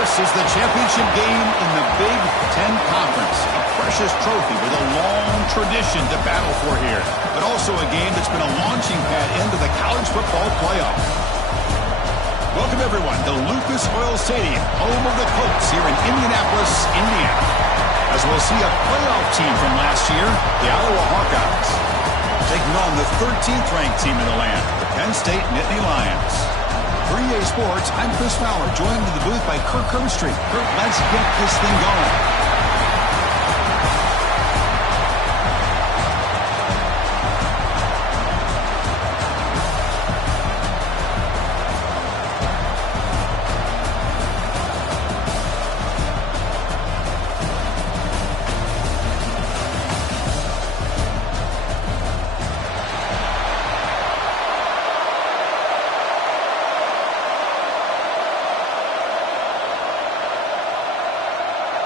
This is the championship game in the Big Ten Conference. A precious trophy with a long tradition to battle for here. But also a game that's been a launching pad into the college football playoff. Welcome, everyone, to Lucas Oil Stadium, home of the Colts here in Indianapolis, Indiana. As we'll see a playoff team from last year, the Iowa Hawkeyes, taking on the 13th ranked team in the land, the Penn State Nittany Lions. For EA Sports, I'm Chris Fowler, joined in the booth by Kirk Herbstreit. Kirk, let's get this thing going.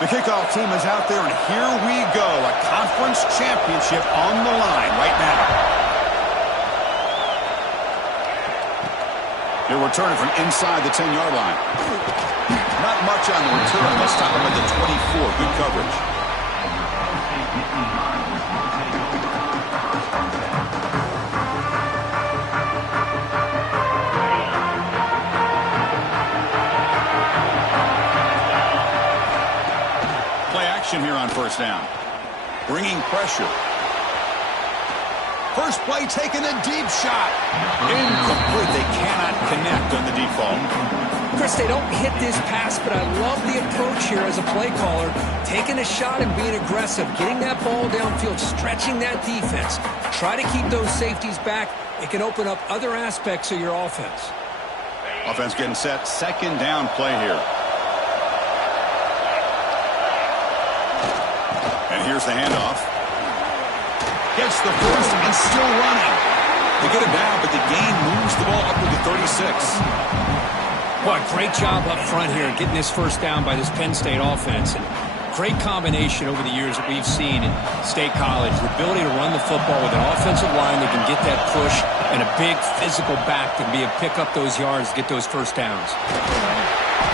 The kickoff team is out there, and here we go. A conference championship on the line right now. They're returning from inside the 10-yard line. Not much on the return. Let's stop him at the 24. Good coverage. Here on first down. Bringing pressure. First play taking a deep shot. Incomplete. They cannot connect on the deep ball. Chris, they don't hit this pass, but I love the approach here as a play caller. Taking a shot and being aggressive. Getting that ball downfield. Stretching that defense. Try to keep those safeties back. It can open up other aspects of your offense. Offense getting set. Second down play here. And here's the handoff. Gets the first and still running. They get it down, but the gain moves the ball up to the 36. Boy, great job up front here getting this first down by this Penn State offense. And great combination over the years that we've seen in State College. The ability to run the football with an offensive line that can get that push and a big physical back to be able to pick up those yards, get those first downs.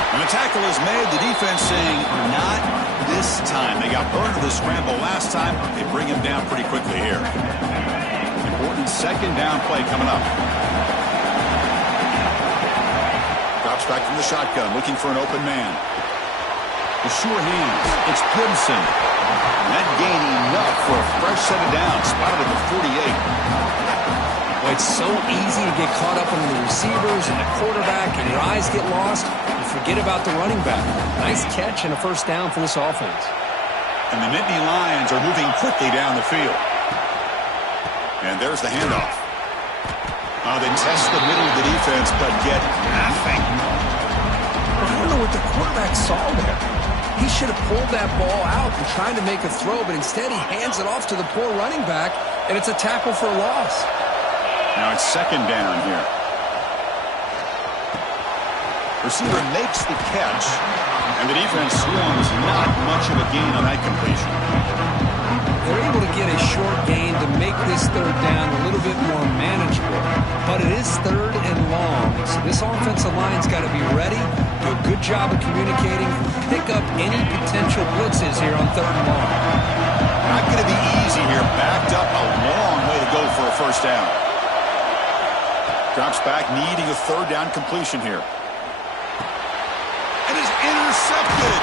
When the tackle is made, the defense saying, not this time. They got burned to the scramble last time. They bring him down pretty quickly here. Important second down play coming up. Drops back from the shotgun, looking for an open man. The sure hands. It's Gibson. And that gain enough for a fresh set of downs. Spotted at the 48. Well, it's so easy to get caught up on the receivers and the quarterback, and your eyes get lost. You forget about the running back. Nice catch and a first down for this offense. And the Nittany Lions are moving quickly down the field. And there's the handoff. They test the middle of the defense, but get nothing. I don't know what the quarterback saw there. He should have pulled that ball out and tried to make a throw, but instead he hands it off to the poor running back, and it's a tackle for a loss. Now it's second down here. Receiver makes the catch, and the defense swarms. Not much of a gain on that completion. They're able to get a short gain to make this third down a little bit more manageable, but it is third and long, so this offensive line's got to be ready, do a good job of communicating, pick up any potential blitzes here on third and long. Not going to be easy here. Backed up a long way to go for a first down. Drops back, needing a third down completion here. And is intercepted.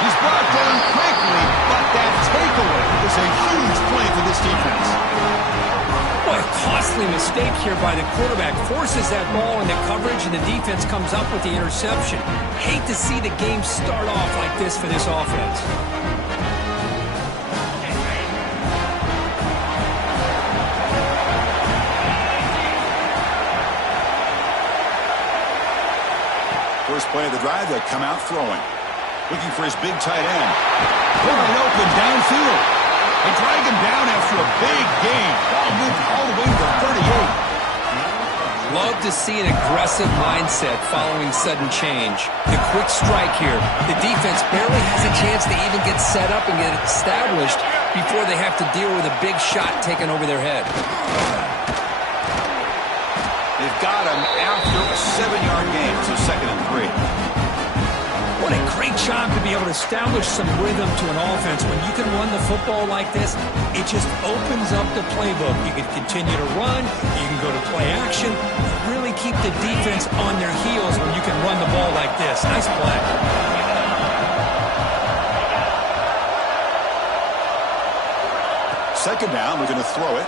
He's brought down quickly, but that takeaway is a huge play for this defense. Boy, a costly mistake here by the quarterback. Forces that ball into coverage, and the defense comes up with the interception. Hate to see the game start off like this for this offense. First play of the drive, they'll come out throwing. Looking for his big tight end. Wide open downfield. They drag him down after a big gain. Ball moved all the way to the 38. Love to see an aggressive mindset following sudden change. The quick strike here. The defense barely has a chance to even get set up and get established before they have to deal with a big shot taken over their head. They've got him after a 7-yard gain, so 2nd and 3. What a great job to be able to establish some rhythm to an offense. When you can run the football like this, it just opens up the playbook. You can continue to run. You can go to play action. Really keep the defense on their heels when you can run the ball like this. Nice play. Second down, we're going to throw it.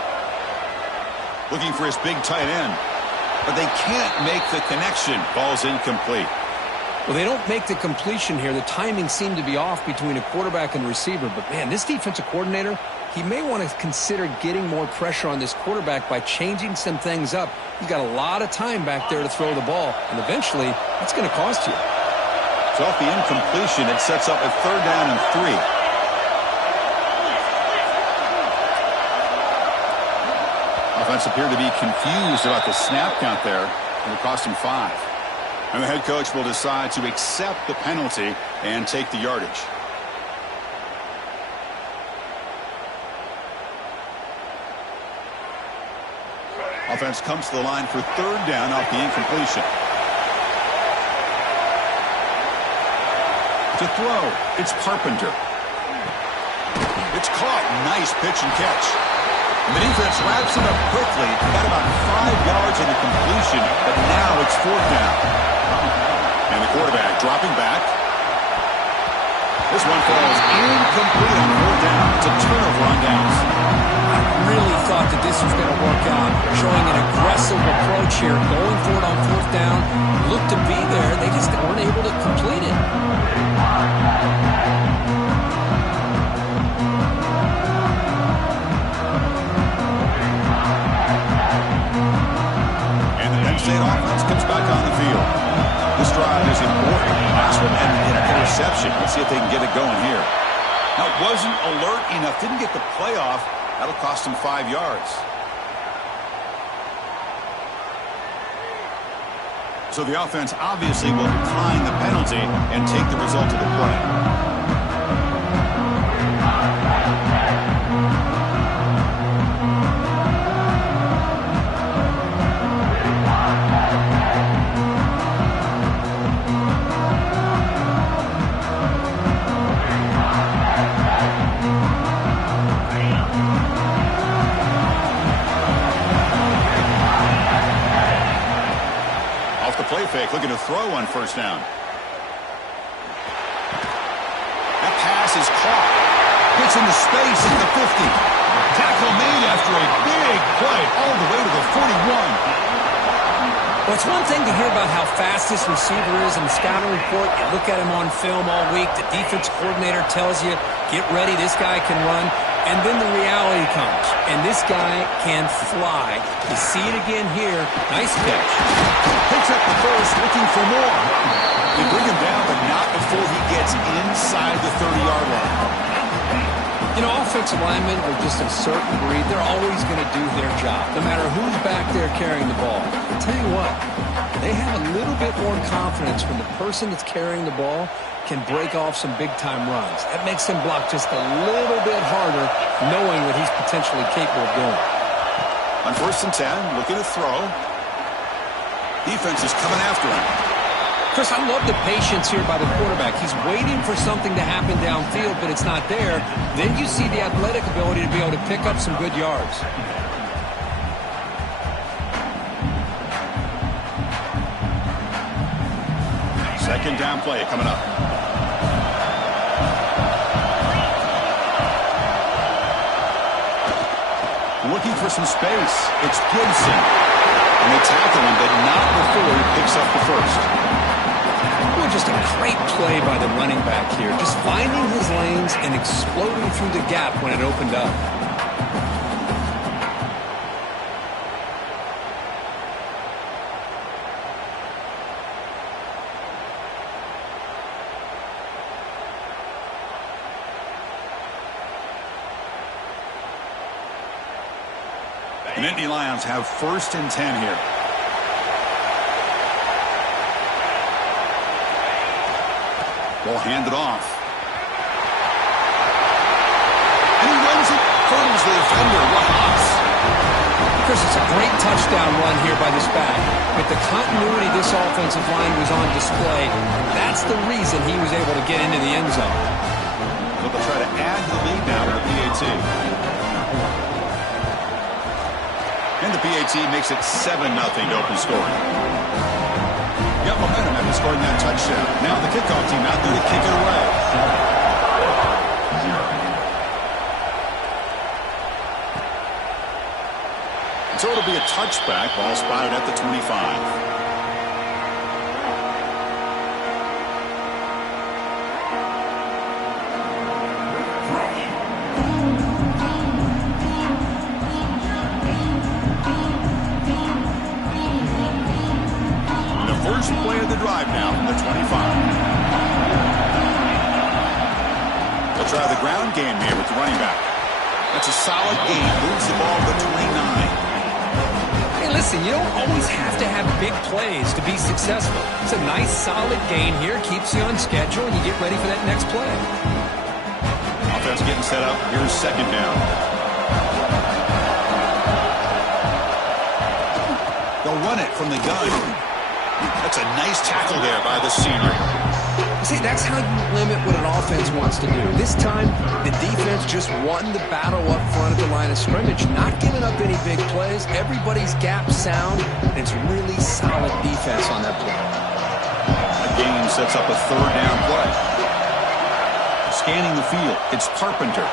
Looking for his big tight end. But they can't make the connection. Ball's incomplete. Well, they don't make the completion here. The timing seemed to be off between a quarterback and receiver. But, man, this defensive coordinator, he may want to consider getting more pressure on this quarterback by changing some things up. He's got a lot of time back there to throw the ball. And eventually, that's going to cost you. So off the incompletion, it sets up a 3rd down and 3. Offense appeared to be confused about the snap count there, and it cost him 5. And the head coach will decide to accept the penalty and take the yardage. Offense comes to the line for 3rd down off the incompletion. To throw, it's Carpenter. It's caught. Nice pitch and catch. And the defense wraps it up quickly. Got about 5 yards in the completion, but now it's 4th down. And the quarterback dropping back. This one falls incomplete on 4th down. It's a turnover on downs. I really thought that this was going to work out. Showing an aggressive approach here. Going for it on 4th down. Looked to be there. They just weren't able to complete it. State offense comes back on the field. This drive is important. Last one and an interception. Let's see if they can get it going here. Now, it wasn't alert enough. Didn't get the play off. That'll cost him 5 yards. So the offense obviously will decline the penalty and take the result of the play. Play fake, looking to throw on 1st down. That pass is caught. Gets into space at the 50. Tackle made after a big play all the way to the 41. Well, it's one thing to hear about how fast this receiver is in the scouting report. You look at him on film all week. The defense coordinator tells you, get ready, this guy can run. And then the reality comes, and this guy can fly. You see it again here. Nice catch. Picks up the first, looking for more. They bring him down, but not before he gets inside the 30-yard line. You know, offensive linemen are just a certain breed. They're always going to do their job, no matter who's back there carrying the ball. I'll tell you what, they have a little bit more confidence when the person that's carrying the ball can break off some big-time runs. That makes him block just a little bit harder, knowing what he's potentially capable of doing. On 1st and 10, looking to throw. Defense is coming after him. Chris, I love the patience here by the quarterback. He's waiting for something to happen downfield, but it's not there. Then you see the athletic ability to be able to pick up some good yards. Second down play coming up. Looking for some space. It's Gibson. And they tackle him, but not before he picks up the first. Well, just a great play by the running back here. Just finding his lanes and exploding through the gap when it opened up. And Indy Lions have 1st and 10 here. Ball handed off. And he runs it, hurdles the defender. What hops? Chris, it's a great touchdown run here by this back. With the continuity this offensive line was on display. That's the reason he was able to get into the end zone. But they'll try to add to the lead now with the PAT. And the PAT makes it 7-0 to open scoring. Got momentum after scoring that touchdown. Now the kickoff team out there to kick it away. So it'll be a touchback. Ball spotted at the 25. First play of the drive now from the 25. They'll try the ground game here with the running back. That's a solid gain. Moves the ball to the 29. Hey, listen, you don't always have to have big plays to be successful. It's a nice, solid gain here. Keeps you on schedule, and you get ready for that next play. Offense getting set up. Here's second down. They'll run it from the gun. That's a nice tackle there by the senior. See, that's how you limit what an offense wants to do. This time, the defense just won the battle up front at the line of scrimmage, not giving up any big plays. Everybody's gap sound, and it's really solid defense on that play. The game sets up a third down play. Scanning the field, it's Carpenter.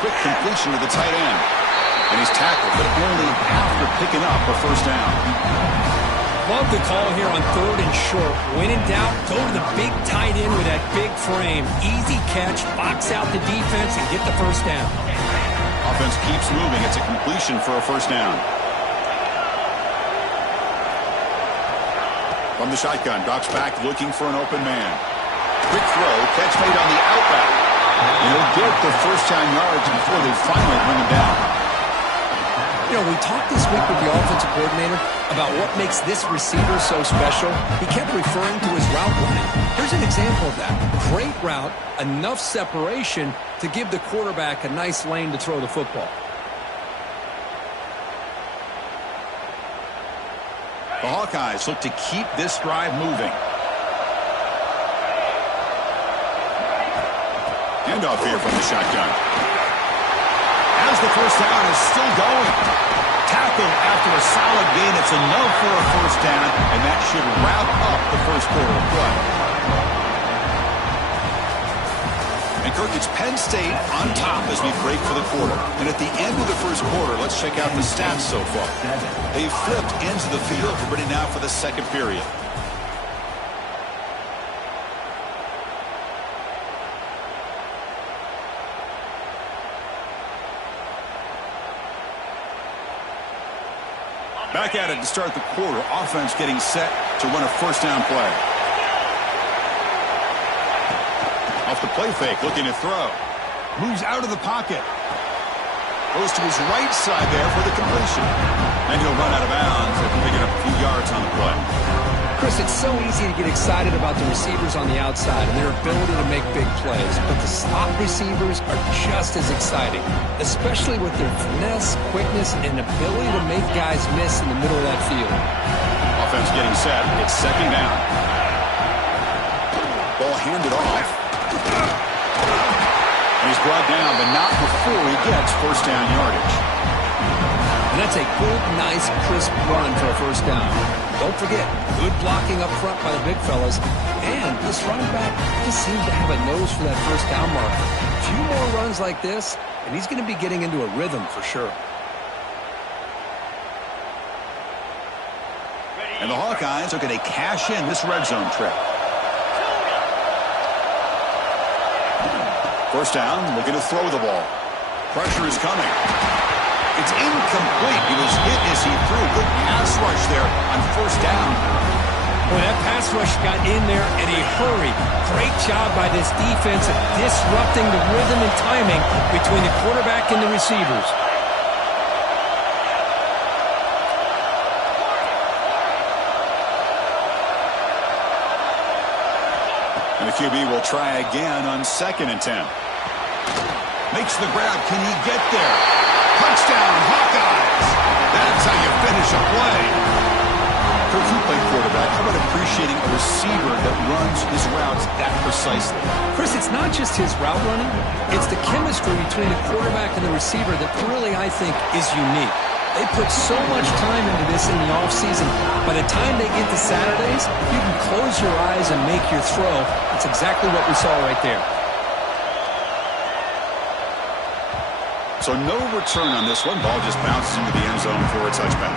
Quick completion to the tight end. And he's tackled, but only after picking up a first down. Love the call here on third and short. When in doubt, go to the big tight end with that big frame. Easy catch, box out the defense, and get the first down. Offense keeps moving. It's a completion for a first down. From the shotgun, drops back looking for an open man. Quick throw, catch made on the out route. He'll get the first down yards before they finally bring him down. You know, we talked this week with the offensive coordinator about what makes this receiver so special. He kept referring to his route running. Here's an example of that. Great route, enough separation to give the quarterback a nice lane to throw the football. The Hawkeyes look to keep this drive moving. Handoff here from the shotgun. As the first down is still going. Tackle after a solid gain. It's enough for a first down, and that should wrap up the first quarter of play. And Kirk, it's Penn State on top as we break for the quarter. And at the end of the first quarter, let's check out the stats so far. They've flipped ends of the field. We're ready now for the second period. Back at it to start the quarter. Offense getting set to run a first down play. Off the play fake, looking to throw. Moves out of the pocket. Goes to his right side there for the completion. And he'll run out of bounds after picking up a few yards on the play. Chris, it's so easy to get excited about the receivers on the outside and their ability to make big plays, but the slot receivers are just as exciting, especially with their finesse, quickness, and ability to make guys miss in the middle of that field. Offense getting set. It's second down. Ball handed off. And he's brought down, but not before he gets first down yardage. And that's a good, nice, crisp run for a first down. Don't forget, good blocking up front by the big fellas. And this running back just seems to have a nose for that first down marker. A few more runs like this, and he's going to be getting into a rhythm for sure. And the Hawkeyes are going to cash in this red zone trip. First down, looking to throw the ball. Pressure is coming. It's incomplete. He was hit as he threw. Good pass rush there on first down. Boy, that pass rush got in there in a hurry. Great job by this defense of disrupting the rhythm and timing between the quarterback and the receivers. And the QB will try again on 2nd and 10. Makes the grab. Can he get there? Touchdown, Hawkeyes! That's how you finish a play. Kirk, you played appreciating a receiver that runs his routes that precisely. Chris, it's not just his route running. It's the chemistry between the quarterback and the receiver that really, I think, is unique. They put so much time into this in the offseason. By the time they get to Saturdays, you can close your eyes and make your throw. That's exactly what we saw right there. So no return on this one. Ball just bounces into the end zone for a touchback.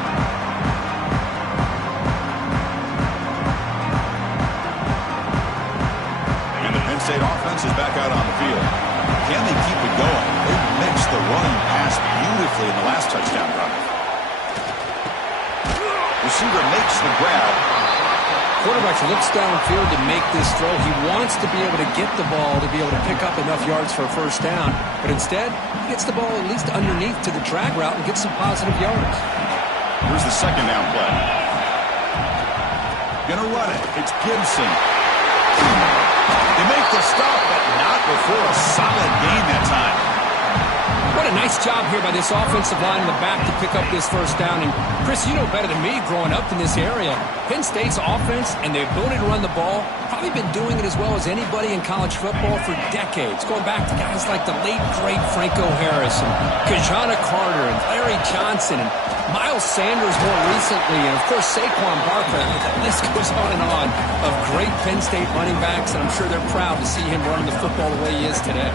And the Penn State offense is back out on the field. Can they keep it going? They mixed the running pass beautifully in the last touchdown drive. Receiver makes the grab. Quarterback looks downfield to make this throw. He wants to be able to get the ball to be able to pick up enough yards for a first down. But instead, he gets the ball at least underneath to the drag route and gets some positive yards. Here's the second down play. Gonna run it. It's Gibson. They make the stop, but not before a solid gain that time. What a nice job here by this offensive line in the back to pick up this first down. And, Chris, you know better than me growing up in this area. Penn State's offense and the ability to run the ball, probably been doing it as well as anybody in college football for decades, going back to guys like the late, great Franco Harris and Kajana Carter and Larry Johnson and Miles Sanders more recently, and, of course, Saquon Barkley. I mean, the list goes on and on of great Penn State running backs, and I'm sure they're proud to see him running the football the way he is today.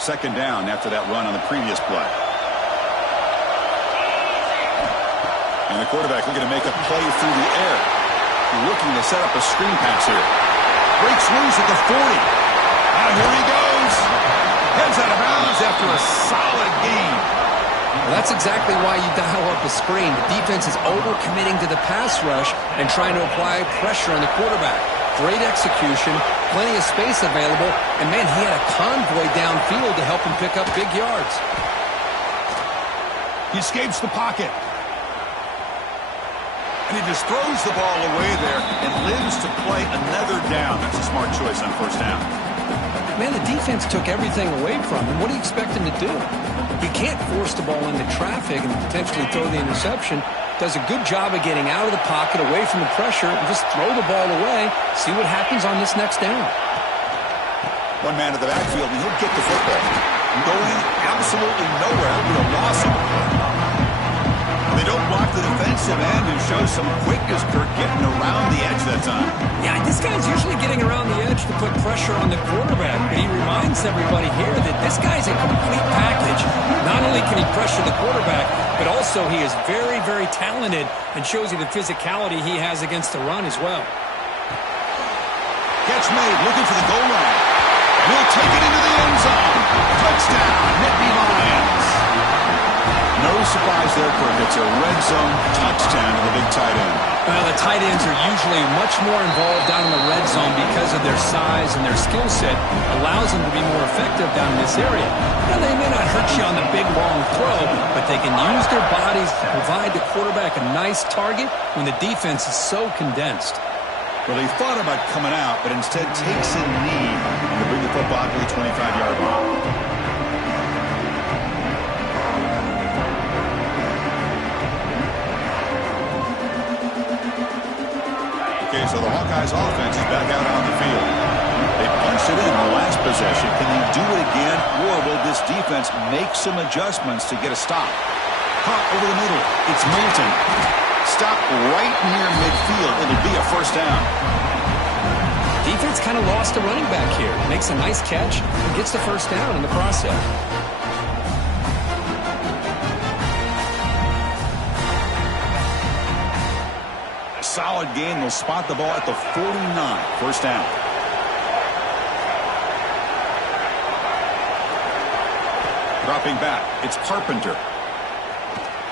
Second down after that run on the previous play. And the quarterback looking to make a play through the air. Looking to set up a screen pass here. Breaks loose at the 40. And here he goes. Heads out of bounds after a solid gain. Well, that's exactly why you dial up a screen. The defense is over-committing to the pass rush and trying to apply pressure on the quarterback. Great execution, plenty of space available, and, man, he had a convoy downfield to help him pick up big yards. He escapes the pocket. And he just throws the ball away there and lives to play another down. That's a smart choice on first down. Man, the defense took everything away from him. What do you expect him to do? He can't force the ball into traffic and potentially throw the interception. Does a good job of getting out of the pocket, away from the pressure, and just throw the ball away. See what happens on this next down. One man at the backfield, and he'll get the football. Going absolutely nowhere. It'll be a loss. They don't block the defensive end and show some quickness, Kirk, getting around the edge that time. Yeah, this guy's usually getting around the edge to put pressure on the quarterback, but he reminds everybody here that this guy's a complete package. Not only can he pressure the quarterback, but also he is very, very talented and shows you the physicality he has against the run as well. Catch made, looking for the goal line. And he'll take it into the end zone. Touchdown, Nittany Lions. No surprise there, Kirk. It's a red zone touchdown to the big tight end. Well, the tight ends are usually much more involved down in the red zone because of their size and their skill set. Allows them to be more effective down in this area. Now, they may not hurt you on the big, long throw, but they can use their bodies to provide the quarterback a nice target when the defense is so condensed. Well, he thought about coming out, but instead takes a knee to bring the football to the 25-yard line. Okay, so the Hawkeyes offense is back out on the field. They punched it in the last possession. Can they do it again, or will this defense make some adjustments to get a stop? Caught over the middle. It's Milton. Stop right near midfield. It'll be a first down. Defense kind of lost a running back here. Makes a nice catch and gets the first down in the process. Solid gain. Will spot the ball at the 49. First down. Dropping back. It's Carpenter.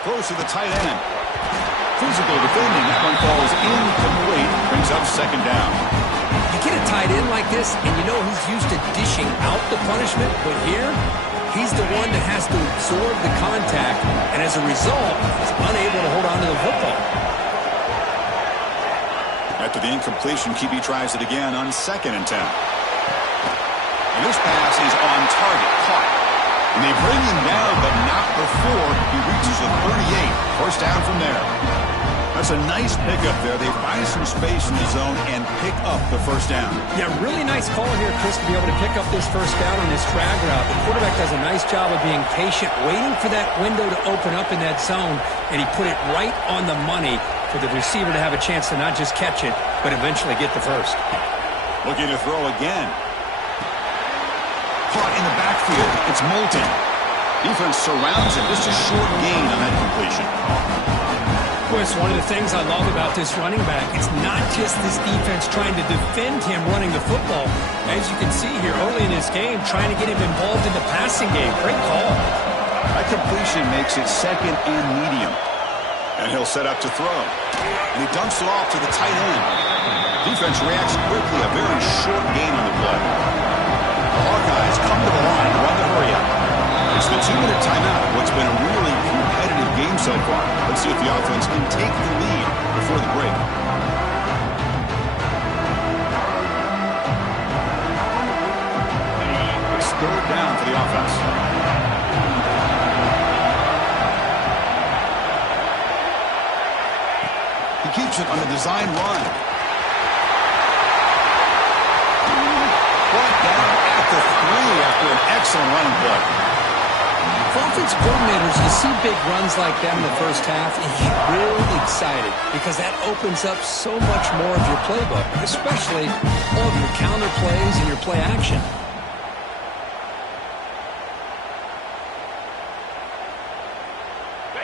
Close to the tight end. Physical defending. That one falls incomplete. Brings up second down. You get a tight end like this, and you know he's used to dishing out the punishment, but here, he's the one that has to absorb the contact, and as a result, he's unable to hold on to the football. After the incompletion, QB tries it again on 2nd and 10. And this pass is on target, caught. And they bring him down, but not before he reaches the 38. First down from there. That's a nice pickup there. They find some space in the zone and pick up the first down. Yeah, really nice call here, Chris, to be able to pick up this first down on this drag route. The quarterback does a nice job of being patient, waiting for that window to open up in that zone, and he put it right on the money for the receiver to have a chance to not just catch it, but eventually get the first. Looking to throw again. Caught in the backfield. It's Moulton. Defense surrounds him. Just a short gain on that completion. Well, it's one of the things I love about this running back. It's not just this defense trying to defend him running the football. As you can see here early in this game, trying to get him involved in the passing game. Great call. That completion makes it second and medium. And he'll set up to throw. And he dumps it off to the tight end. Defense reacts quickly. A very short gain on the play. The Hawkeyes come to the line to run the hurry-up. It's the 2-minute timeout of what's been a really competitive game so far. Let's see if the offense can take the lead before the break. It's third down for the offense. He keeps it on the design run. Brought down at the 3 after an excellent running play. For offense coordinators, you see big runs like that in the first half, and you get really excited because that opens up so much more of your playbook, especially all of your counter plays and your play action.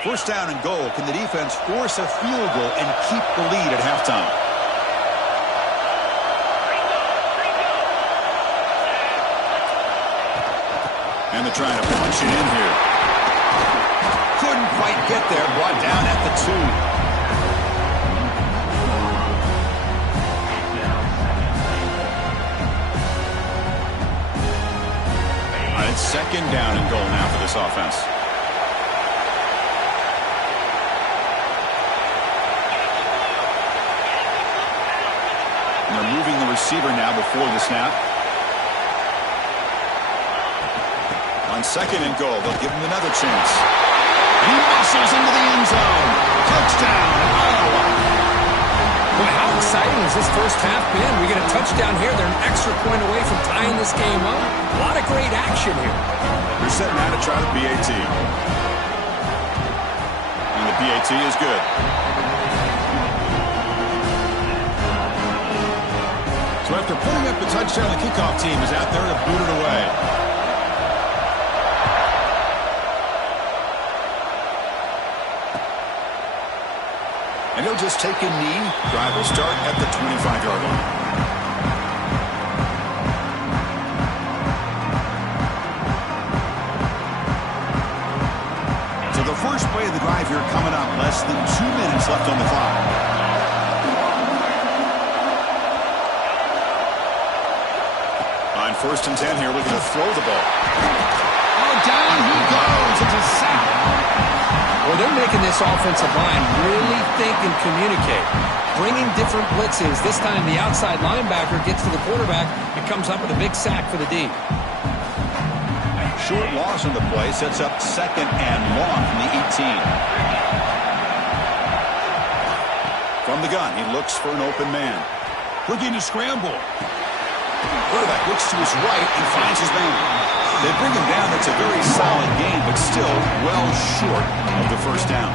First down and goal. Can the defense force a field goal and keep the lead at halftime? And they're trying to punch it in here. Couldn't quite get there. Brought down at the 2. It's second down and goal now for this offense. And they're moving the receiver now before the snap. On second and goal, they'll give him another chance. He muscles into the end zone. Touchdown, Iowa. Boy, how exciting has this first half been? We get a touchdown here. They're an extra point away from tying this game up. A lot of great action here. They're setting out to try the PAT. And the PAT is good. So after putting up the touchdown, the kickoff team is out there to boot it away. And he'll just take a knee. Drive will start at the 25-yard line. So the first play of the drive here coming up. Less than 2 minutes left on the clock. On first and 10 here, looking to throw the ball. Oh, down he goes. It's a sack. Well, they're making this offensive line really think and communicate. Bringing different blitzes. This time the outside linebacker gets to the quarterback and comes up with a big sack for the D. Short loss on the play sets up second and long from the 18. From the gun, he looks for an open man. Looking to scramble. Quarterback looks to his right and finds his man. They bring him down. That's a very solid game, but still well short of the first down.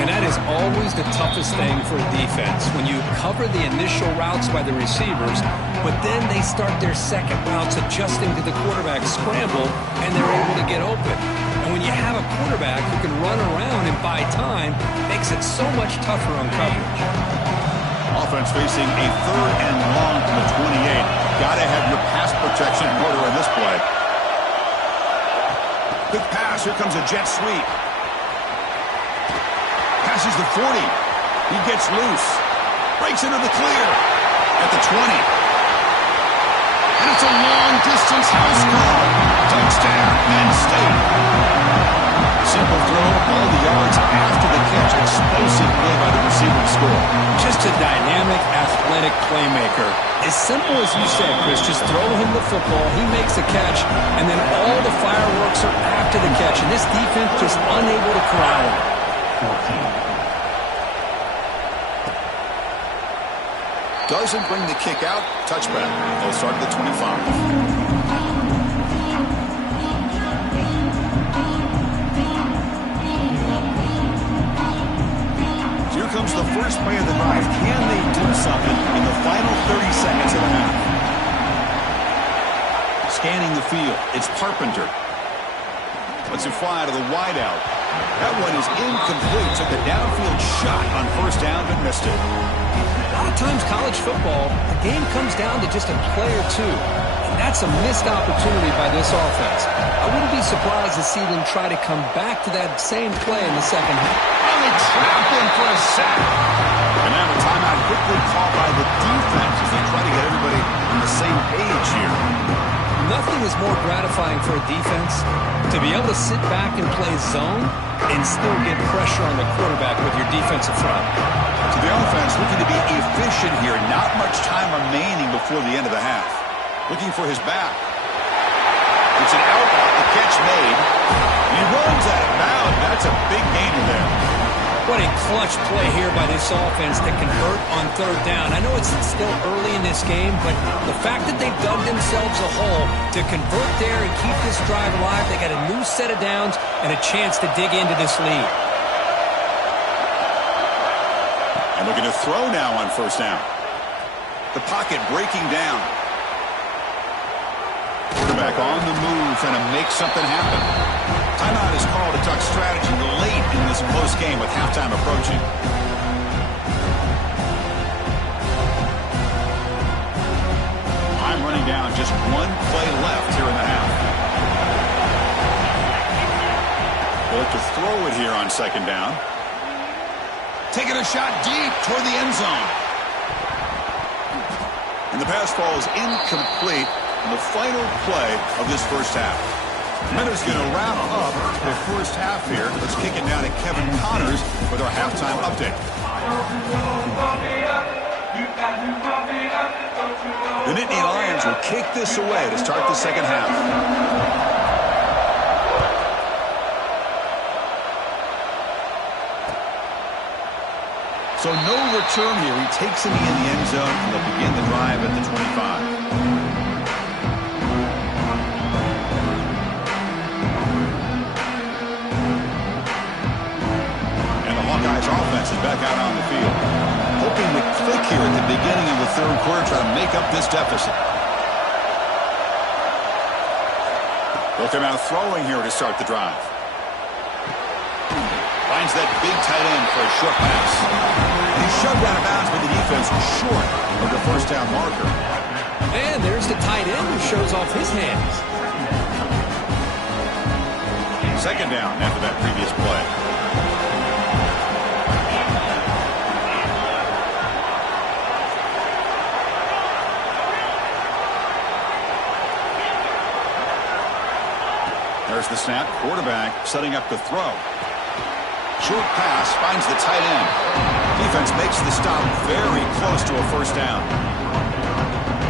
And that is always the toughest thing for a defense, when you cover the initial routes by the receivers, but then they start their second routes adjusting to the quarterback's scramble, and they're able to get open. And when you have a quarterback who can run around and buy time, it makes it so much tougher on coverage. Offense facing a third and long from the 28. Got to have your pass protection in order in this play. Quick pass. Here comes a jet sweep. Passes the 40. He gets loose. Breaks into the clear at the 20. And it's a long-distance house call. Touchdown, Penn State. Simple throw, all the yards after the catch. Explosive play by the receiver to score. Just a dynamic, athletic playmaker. As simple as you said, Chris, just throw him the football, he makes a catch, and then all the fireworks are after after the catch, and this defense just unable to corral him. Doesn't bring the kick out. Touchback. They'll start at the 25. Here comes the first play of the drive. Can they do something in the final 30 seconds of the half? Scanning the field. It's Carpenter. Lets it fly to the wideout. That one is incomplete. Took a downfield shot on first down, but missed it. A lot of times college football, the game comes down to just a play or two. And that's a missed opportunity by this offense. I wouldn't be surprised to see them try to come back to that same play in the second half. And they trap him for a sack. And now a timeout quickly called by the defense as they try to get everybody on the same page here. Nothing is more gratifying for a defense to be able to sit back and play zone and still get pressure on the quarterback with your defensive front. To the offense, looking to be efficient here. Not much time remaining before the end of the half. Looking for his back. It's an out route, the catch made. And he runs out of bounds. That's a big gainer there. What a clutch play here by this offense to convert on third down. I know it's still early in this game, but the fact that they've dug themselves a hole to convert there and keep this drive alive, they got a new set of downs and a chance to dig into this lead. And looking to throw now on first down. The pocket breaking down. Quarterback on the move, trying to make something happen. Timeout is called to talk strategy late in this close game with halftime approaching. I'm running down, just one play left here in the half. They'll look to throw it here on second down. Taking a shot deep toward the end zone. And the pass falls incomplete in the final play of this first half. Minutes going to wrap up the first half here. Let's kick it down to Kevin Connors with our halftime update. The Nittany Lions will kick this away to start the second half. So no return here. He takes it in the end zone, and they'll begin the drive at the 25. Hawkeyes offense is back out on the field. Hoping to click here at the beginning of the third quarter, try to make up this deficit. They'll come out throwing here to start the drive. Finds that big tight end for a short pass. He's shoved out of bounds, but the defense was short of the first down marker. And there's the tight end who shows off his hands. Second down after that previous play. There's the snap. Quarterback setting up the throw. Short pass finds the tight end. Defense makes the stop very close to a first down.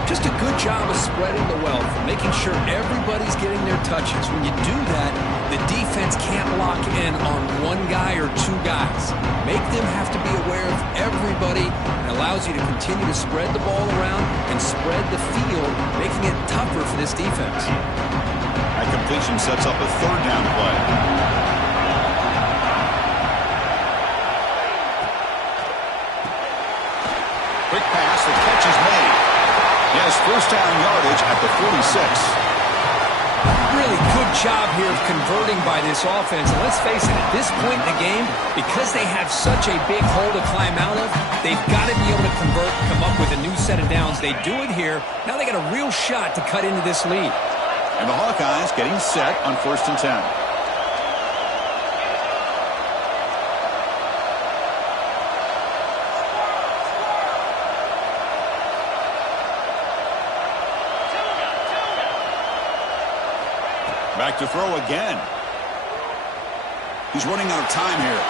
Just a good job of spreading the wealth, making sure everybody's getting their touches. When you do that, the defense can't lock in on one guy or two guys. Make them have to be aware of everybody. It allows you to continue to spread the ball around and spread the field, making it tougher for this defense. That completion sets up a third down play. Quick pass, the catch is made. He has first down yardage at the 46. Really good job here of converting by this offense. And let's face it, at this point in the game, because they have such a big hole to climb out of, they've got to be able to convert, come up with a new set of downs. They do it here. Now they got a real shot to cut into this lead. And the Hawkeyes getting set on 1st and 10. Back to throw again. He's running out of time here.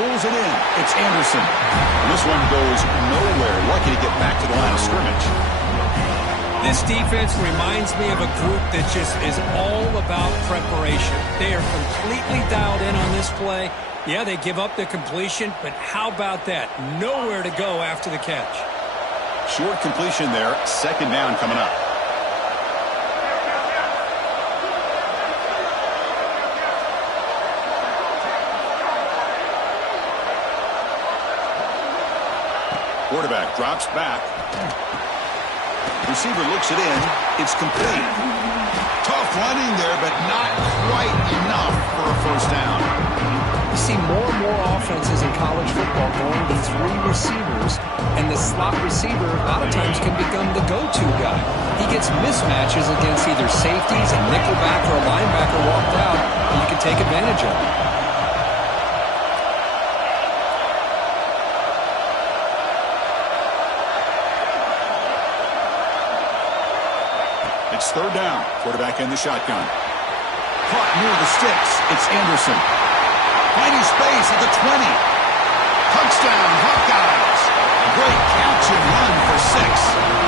Pulls it in. It's Anderson. And this one goes nowhere. Lucky to get back to the line of scrimmage. This defense reminds me of a group that just is all about preparation. They are completely dialed in on this play. Yeah, they give up the completion, but how about that? Nowhere to go after the catch. Short completion there. Second down coming up. Quarterback drops back. Receiver looks it in. It's complete. Tough running there, but not quite enough for a first down. You see more and more offenses in college football going to three receivers, and the slot receiver a lot of times can become the go-to guy. He gets mismatches against either safeties, a nickelback, or a linebacker walked out, and you can take advantage of it. It's third down. Quarterback in the shotgun. Caught near the sticks. It's Anderson. Finding space at the 20. Touchdown, Hawkeyes. Great catch and run for 6.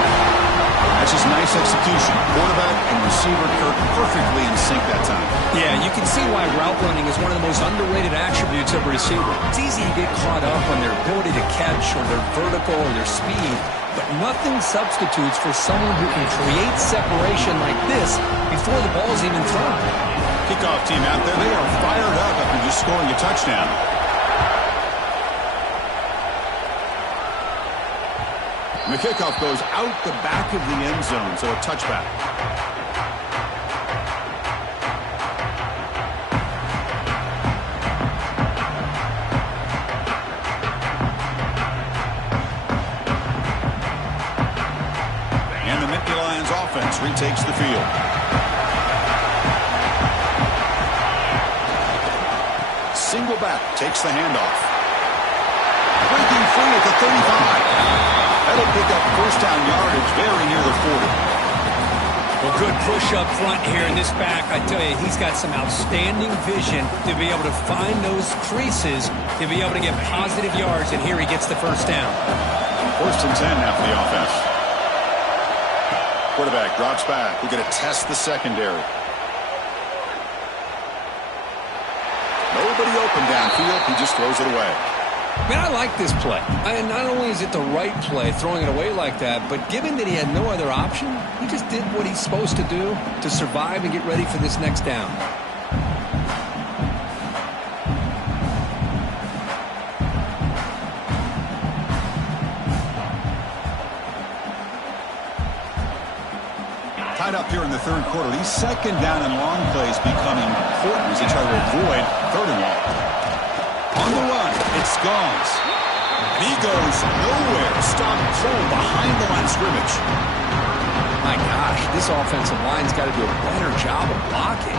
That's just nice execution. Quarterback and receiver Kirk perfectly in sync that time. Yeah, you can see why route running is one of the most underrated attributes of a receiver. It's easy to get caught up on their ability to catch or their vertical or their speed, but nothing substitutes for someone who can create separation like this before the ball is even thrown. Kickoff team out there, they are fired up after just scoring a touchdown. And the kickoff goes out the back of the end zone, so a touchback. And the Nittany Lions offense retakes the field. Single back takes the handoff. Breaking free at the 35. That'll pick up first down yardage very near the 40. Well, good push up front here in this back. I tell you, he's got some outstanding vision to be able to find those creases, to be able to get positive yards, and here he gets the first down. First and 10 now for the offense. Quarterback drops back. We're going to test the secondary. Nobody open downfield. He just throws it away. Man, I like this play. Not only is it the right play, throwing it away like that, but given that he had no other option, he just did what he's supposed to do to survive and get ready for this next down. Tied up here in the third quarter. These second down and long plays become important as they try to avoid third and long. On the run, it's Gomes. And he goes nowhere. Stop cold behind the line of scrimmage. My gosh, this offensive line's got to do a better job of blocking.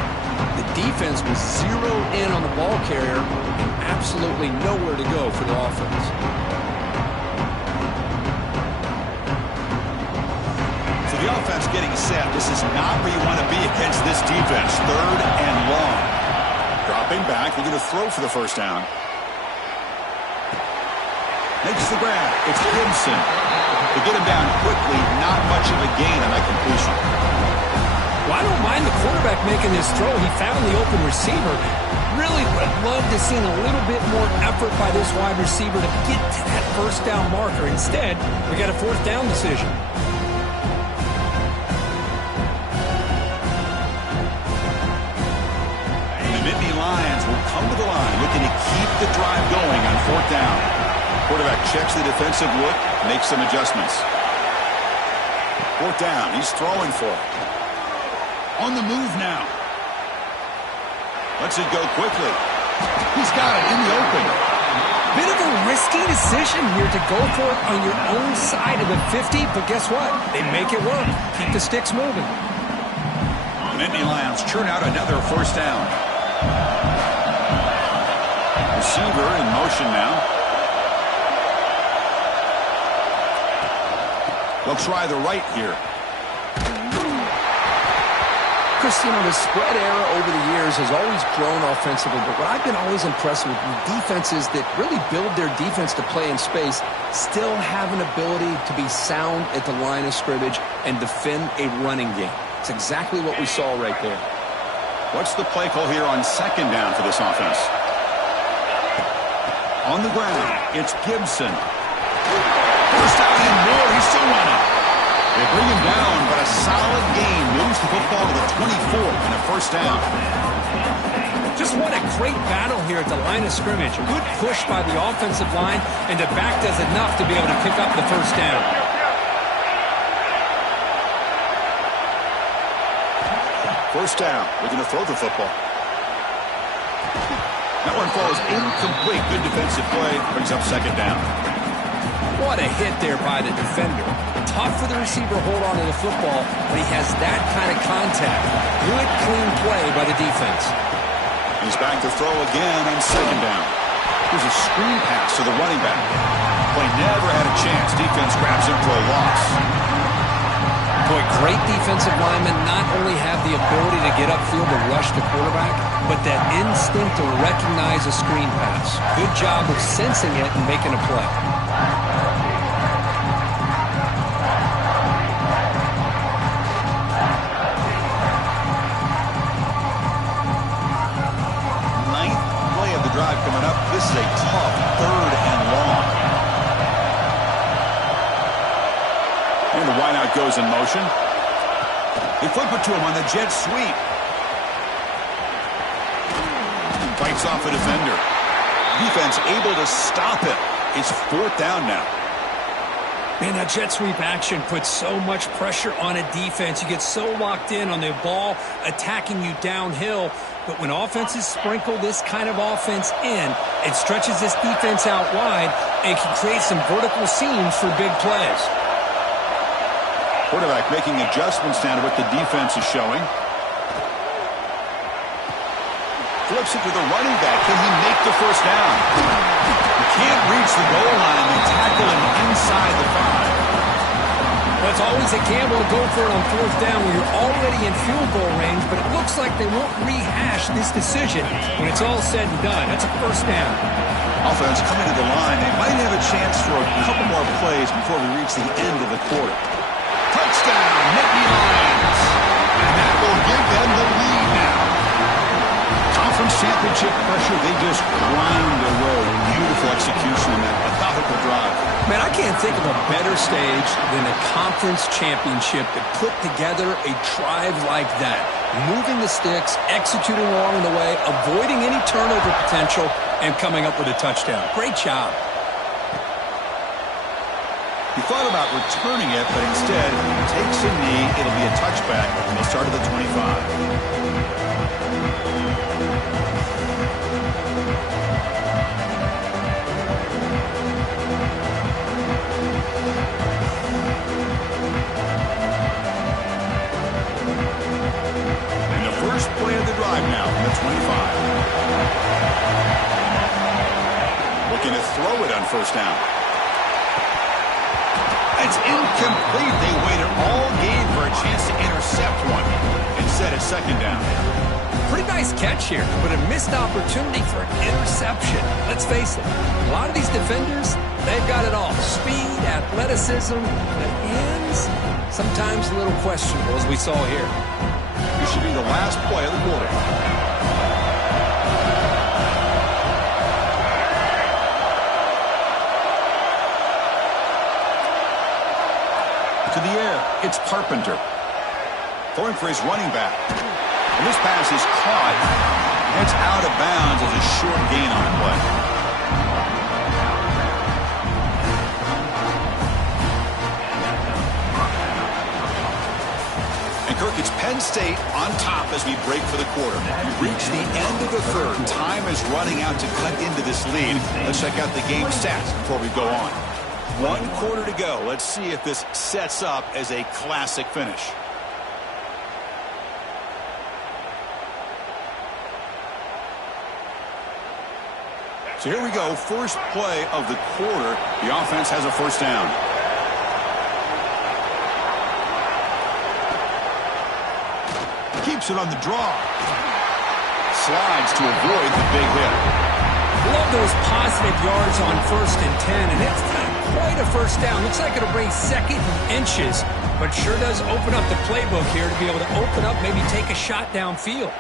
The defense was zeroed in on the ball carrier and absolutely nowhere to go for the offense. So the offense getting set. This is not where you want to be against this defense. Third and long. Dropping back. We're going to throw for the first down. Makes the grab. It's Gibson. To get him down quickly, not much of a gain on that completion. Well, I don't mind the quarterback making this throw. He found the open receiver. Really would have loved to see a little bit more effort by this wide receiver to get to that first down marker. Instead, we got a fourth down decision. And the Nittany Lions will come to the line looking to keep the drive going on fourth down. Quarterback checks the defensive look, makes some adjustments. Fourth down, he's throwing for it. On the move now. Lets it go quickly. He's got it in the open. Bit of a risky decision here to go for it on your own side of the 50, but guess what? They make it work. Keep the sticks moving. The Nittany Lions churn out another first down. Receiver in motion now. They'll try the right here. Chris, the spread era over the years has always grown offensively, but what I've been always impressed with defenses that really build their defense to play in space still have an ability to be sound at the line of scrimmage and defend a running game. It's exactly what we saw right there. What's the play call here on second down for this offense? On the ground, it's Gibson. First down and more. He's still running. They bring him down, but a solid gain moves the football to the 24 and a first down. Just what a great battle here at the line of scrimmage. Good push by the offensive line, and the back does enough to be able to pick up the first down. First down. Looking to throw the football. That one falls incomplete. Good defensive play. Brings up second down. What a hit there by the defender. Tough for the receiver to hold on to the football when he has that kind of contact. Good, clean play by the defense. He's back to throw again on second down. Here's a screen pass to the running back. Play never had a chance. Defense grabs him for a loss. Boy, great defensive linemen not only have the ability to get upfield to rush the quarterback, but that instinct to recognize a screen pass. Good job of sensing it and making a play. Coming up, this is a tough third and long. And the wideout goes in motion. They flip it to him on the jet sweep. Fights off a defender. Defense able to stop it. It's fourth down now. Man, that jet sweep action puts so much pressure on a defense. You get so locked in on the ball attacking you downhill. But when offenses sprinkle this kind of offense in, it stretches this defense out wide and can create some vertical seams for big plays. Quarterback making adjustments now to what the defense is showing. Flips it to the running back. Can he make the first down? He can't reach the goal line. They tackle him inside the 5. Well, it's always a gamble to go for it on fourth down when you're already in field goal range, but it looks like they won't rehash this decision when it's all said and done. That's a first down. Offense coming to the line. They might have a chance for a couple more plays before we reach the end of the quarter. Touchdown, Nittany Lions. And that will give them the lead now. Conference championship pressure, they just grind away. Beautiful execution in that methodical drive. Man, I can't think of a better stage than a conference championship to put together a drive like that. Moving the sticks, executing along the way, avoiding any turnover potential, and coming up with a touchdown. Great job. He thought about returning it, but instead takes a knee. It'll be a touchback, and they'll start at the 25. Play of the drive now from the 25. Looking to throw it on first down. It's incomplete. They waited all game for a chance to intercept one. Instead, it's second down. Pretty nice catch here, but a missed opportunity for an interception. Let's face it, a lot of these defenders, they've got it all. Speed, athleticism, the hands, sometimes a little questionable, as we saw here. This should be the last play of the quarter. To the air, it's Carpenter. Throwing for his running back. And this pass is caught. And it's out of bounds as a short gain on the play. Kirk, it's Penn State on top as we break for the quarter. We reach the end of the third. Time is running out to cut into this lead. Let's check out the game stats before we go on. 1 quarter to go. Let's see if this sets up as a classic finish. So here we go. First play of the quarter. The offense has a first down. Keeps it on the draw. Slides to avoid the big hit. Love those positive yards on 1st and 10, and it's quite a first down. Looks like it'll bring second and inches, but sure does open up the playbook here to be able to open up, maybe take a shot downfield.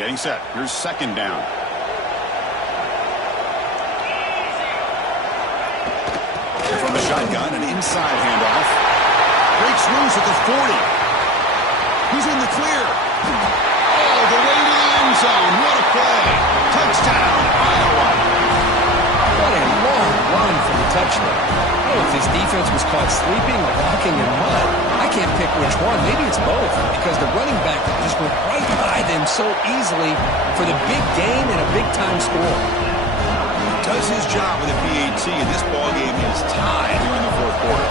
Getting set. Here's second down. From the shotgun, an inside handoff. Breaks loose at the 40. He's in the clear. Oh, the way to the end zone. What a play. Touchdown, Iowa. What a long run for the touchdown. I don't know if this defense was caught sleeping or walking in mud. I can't pick which one. Maybe it's both, because the running back just went right by them so easily for the big gain and a big-time score. Does his job with a PAT, and this ballgame is tied here in the fourth quarter.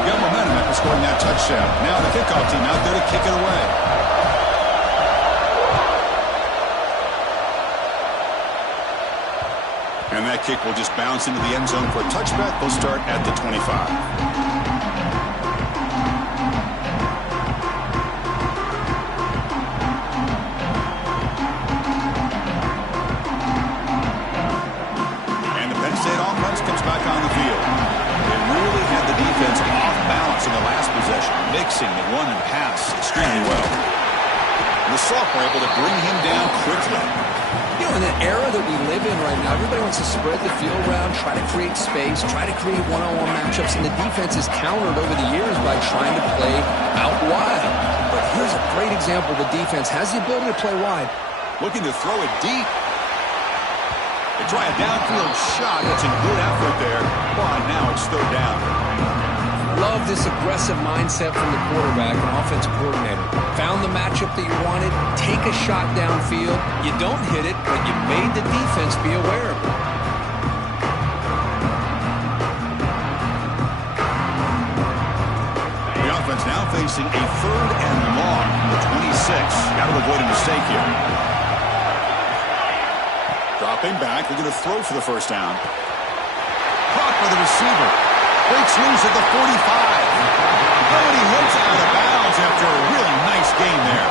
We got momentum after scoring that touchdown. Now the kickoff team out there to kick it away. And that kick will just bounce into the end zone for a touchback. They'll start at the 25. Mixing the run and pass extremely well. And the sophomore able to bring him down quickly. You know, in the era that we live in right now, everybody wants to spread the field around, try to create space, try to create one-on-one matchups, and the defense is countered over the years by trying to play out wide. But here's a great example. The defense has the ability to play wide. Looking to throw it deep. They try a downfield shot. That's a good effort there. But now it's third down. Love this aggressive mindset from the quarterback and offensive coordinator. Found the matchup that you wanted, take a shot downfield. You don't hit it, but you made the defense be aware of it. The offense now facing a third and long from the 26. Got to avoid a mistake here. Dropping back, looking to throw for the first down. Caught by the receiver. Breaks loose at the 45. And he hits out of bounds after a really nice game there.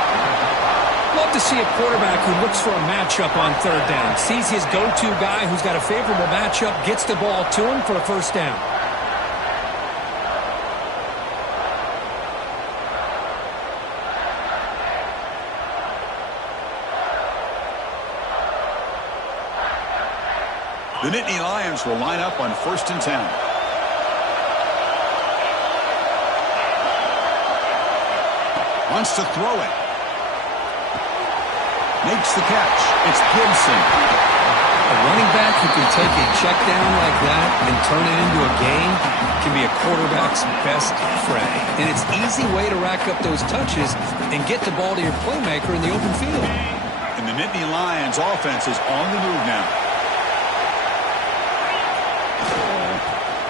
Love to see a quarterback who looks for a matchup on third down. Sees his go-to guy who's got a favorable matchup, gets the ball to him for a first down. The Nittany Lions will line up on 1st and 10. Wants to throw it. Makes the catch. It's Gibson. A running back who can take a check down like that and turn it into a gain can be a quarterback's best friend. And it's an easy way to rack up those touches and get the ball to your playmaker in the open field. And the Nittany Lions offense is on the move now.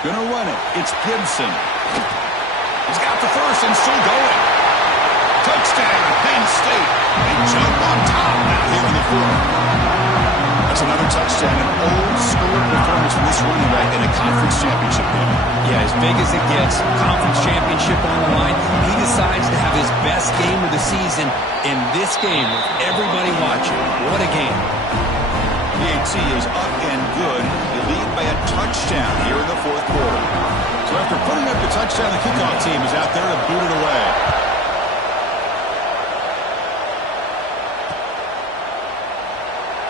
Gonna run it. It's Gibson. He's got the first and still going. Touchdown, Penn State. They jump on top now here in the fourth. That's another touchdown, an old-school performance from this running back in a conference championship game. Yeah, as big as it gets, conference championship on the line. He decides to have his best game of the season in this game with everybody watching. What a game. PAT is up and good. They lead by a touchdown here in the fourth quarter. So after putting up the touchdown, the kickoff team is out there to boot it away.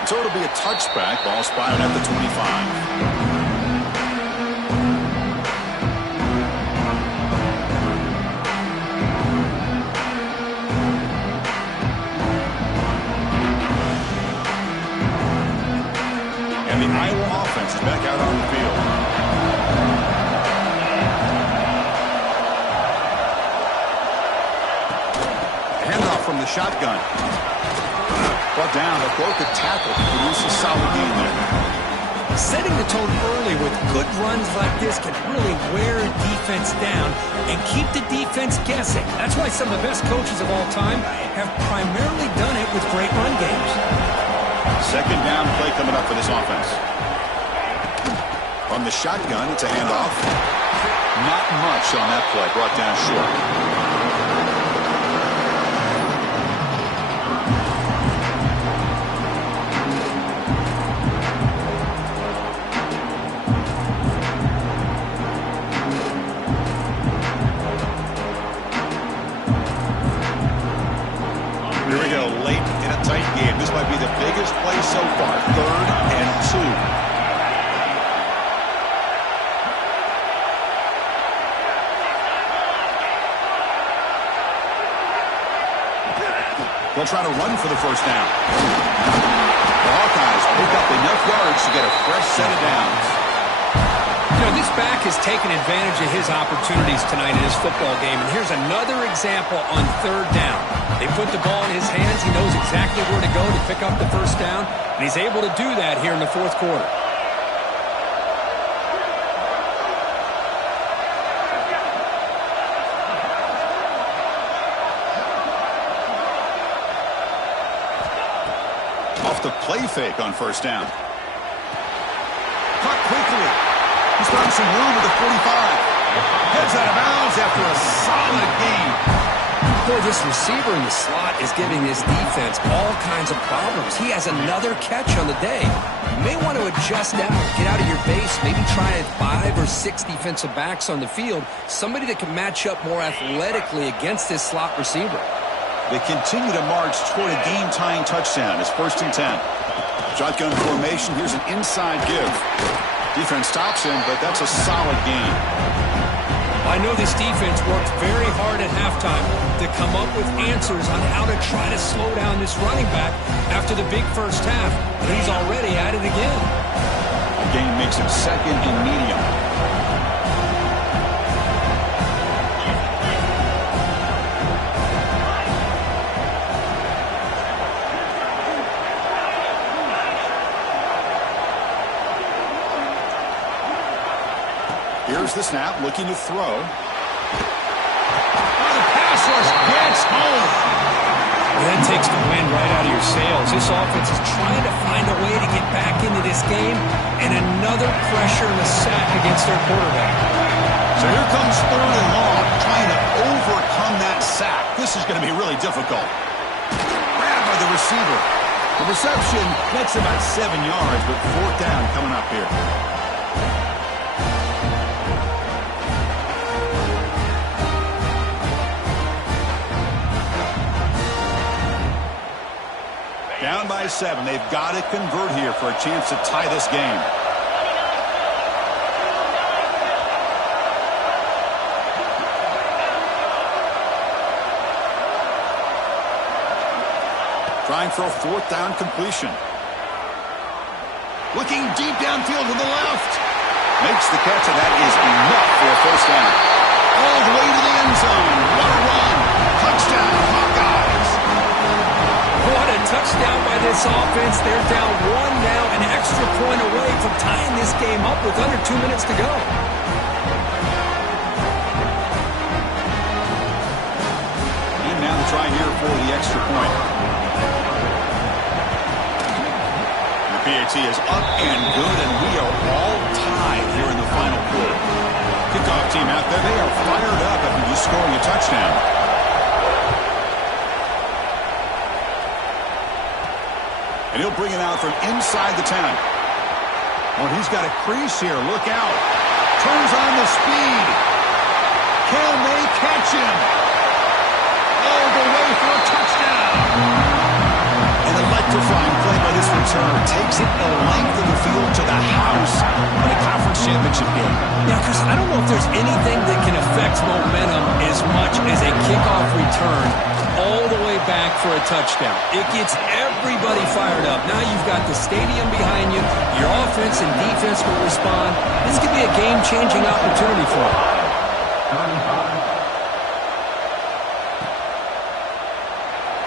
So it'll be a touchback. Ball spotted at the 25. And the Iowa offense is back out on the field. Handoff from the shotgun. Brought down, but broke a tackle to produce a solid game there. Setting the tone early with good runs like this can really wear a defense down and keep the defense guessing. That's why some of the best coaches of all time have primarily done it with great run games. Second down play coming up for this offense. From the shotgun, it's a handoff. Not much on that play, brought down short. Here we go. late in a tight game. This might be the biggest play so far. 3rd and 2. They'll try to run for the first down. The Hawkeyes pick up enough yards to get a fresh set of downs. You know, this back has taken advantage of his opportunities tonight in his football game. And here's another example on 3rd down. They put the ball in his hands. He knows exactly where to go to pick up the first down. And he's able to do that here in the 4th quarter. Off the play fake on first down. Caught quickly. He's found some room at the 45. Heads out of bounds after a solid gain. Boy, this receiver in the slot is giving this defense all kinds of problems. He has another catch on the day. You may want to adjust out, get out of your base, maybe try 5 or 6 defensive backs on the field, somebody that can match up more athletically against this slot receiver. They continue to march toward a game-tying touchdown. It's 1st and 10. Shotgun formation. Here's an inside give. Defense stops him, but that's a solid gain. I know this defense worked very hard at halftime to come up with answers on how to try to slow down this running back after the big first half. And he's already at it again. The gain makes it 2nd and medium. Here's the snap, looking to throw. Oh, the pass rush gets home. Well, that takes the wind right out of your sails. This offense is trying to find a way to get back into this game, and another pressure and a sack against their quarterback. So here comes 3rd and long, trying to overcome that sack. This is going to be really difficult. Grabbed by the receiver. The reception nets about 7 yards, but 4th down coming up here. Down by 7. They've got to convert here for a chance to tie this game. Trying for a 4th down completion. Looking deep downfield to the left. Makes the catch, and that is enough for a first down. All the way to the end zone. What a run. Touchdown, Hawkeyes. What a touchdown by this offense. They're down 1 now, an extra point away from tying this game up with under 2 minutes to go. And now to try here for the extra point. The PAT is up and good, and we are all tied here in the final quarter. Kickoff team out there, they are fired up after just scoring a touchdown. And he'll bring it out from inside the 10. Oh, he's got a crease here. Look out. Turns on the speed. Can they catch him? All the way for a touchdown. An electrifying play by this return. Takes it the length of the field to the house in a conference championship game. Yeah, Chris, I don't know if there's anything that can affect momentum as much as a kickoff return all the way back for a touchdown. It gets everybody fired up. Now you've got the stadium behind you. Your offense and defense will respond. This could be a game-changing opportunity for them.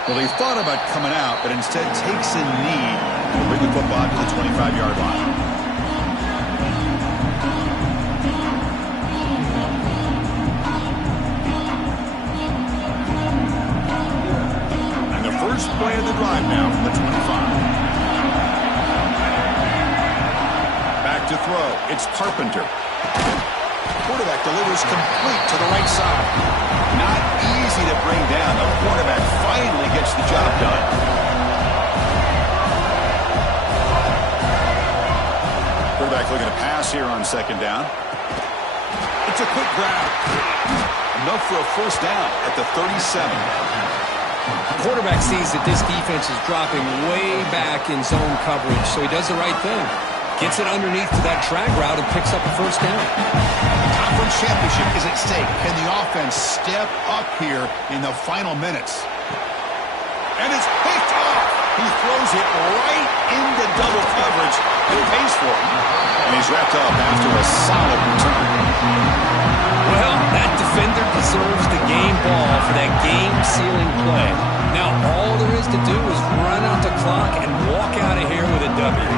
Well, he thought about coming out, but instead takes a knee to bring the football to the 25-yard line. First play of the drive now from the 25. Back to throw. It's Carpenter. Quarterback delivers complete to the right side. Not easy to bring down. The quarterback finally gets the job done. Quarterback looking to pass here on 2nd down. It's a quick grab. Enough for a first down at the 37. The quarterback sees that this defense is dropping way back in zone coverage, so he does the right thing. Gets it underneath to that drag route and picks up a first down. The conference championship is at stake. Can the offense step up here in the final minutes? And it's picked off. He throws it right into double coverage and pays for it. And he's wrapped up after a solid return. Well, that defender deserves the game ball for that game-sealing play. Now, all there is to do is run out the clock and walk out of here with a W.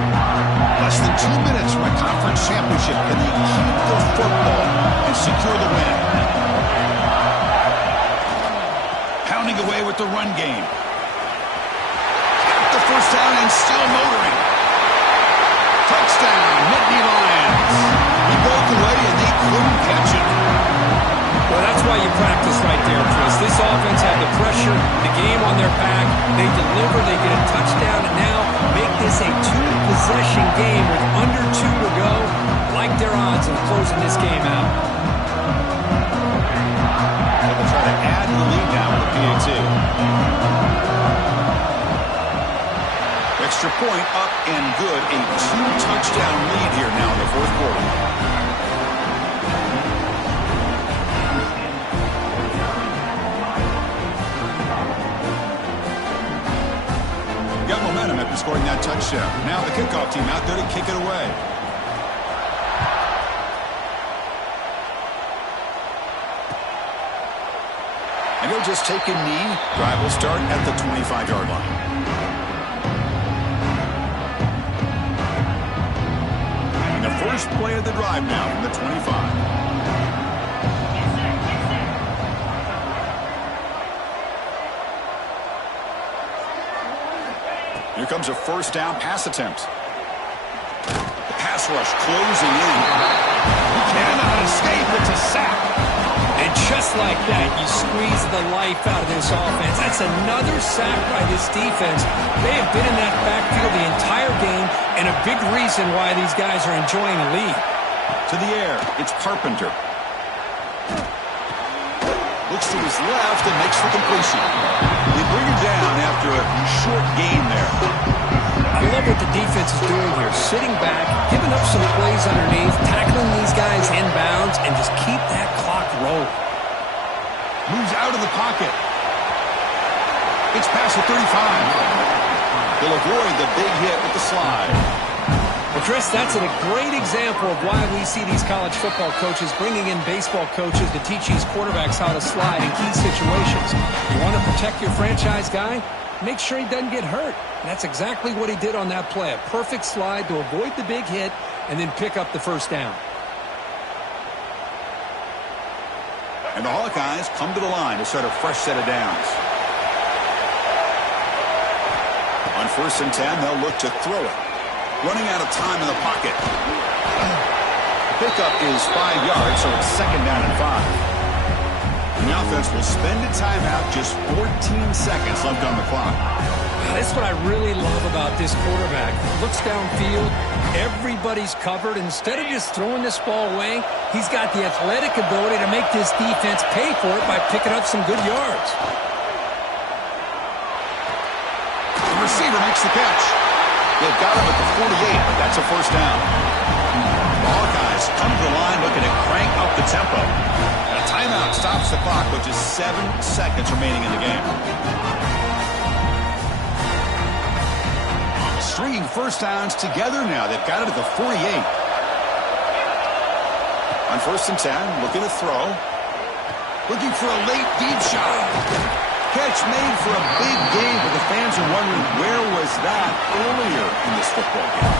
Less than 2 minutes from a conference championship. Can they keep the football and secure the win? Pounding away with the run game. Got the first down and still motoring. Touchdown, Nittany Lions. He broke away and they couldn't catch him. Well, that's why you practice right there, Chris. This offense had the pressure, the game on their back. They deliver, they get a touchdown, and now make this a two-possession game with under 2 to go. Like their odds of closing this game out. They'll try to add to the lead now with the PAT. Extra point up and good. A 2-touchdown lead here now in the fourth quarter. Got momentum after scoring that touchdown. Now the kickoff team out there to kick it away. And he'll just take a knee. Drive will start at the 25-yard line. First play of the drive now from the 25. Here comes a first down pass attempt. The pass rush closing in. He cannot escape. It's a sack. And just like that, you squeeze the life out of this offense. That's another sack by this defense. They have been in that backfield the entire game, and a big reason why these guys are enjoying the lead. To the air, it's Carpenter. Looks to his left and makes the completion. They bring him down after a short gain there. I love what the defense is doing here. Sitting back, giving up some plays underneath, tackling these guys inbounds, and just keep that clock rolling. Moves out of the pocket. It's past the 35. They'll avoid the big hit with the slide. Well, Chris, that's a great example of why we see these college football coaches bringing in baseball coaches to teach these quarterbacks how to slide in key situations. You want to protect your franchise guy? Make sure he doesn't get hurt. And that's exactly what he did on that play. A perfect slide to avoid the big hit and then pick up the first down. And the Hawkeyes come to the line to start a fresh set of downs. On 1st and 10, they'll look to throw it. Running out of time in the pocket. Pickup is 5 yards, so it's 2nd down and 5. And the offense will spend a timeout, just 14 seconds left on the clock. That's what I really love about this quarterback. Looks downfield, everybody's covered. Instead of just throwing this ball away, he's got the athletic ability to make this defense pay for it by picking up some good yards. The receiver makes the catch. They've got him at the 48, but that's a first down. The Hawkeyes come to the line looking to crank up the tempo. And a timeout stops the clock with just 7 seconds remaining in the game. Stringing first downs together now. They've got it at the 48. On 1st and 10, looking to throw. Looking for a late deep shot. Catch made for a big game, but the fans are wondering where was that earlier in this football game.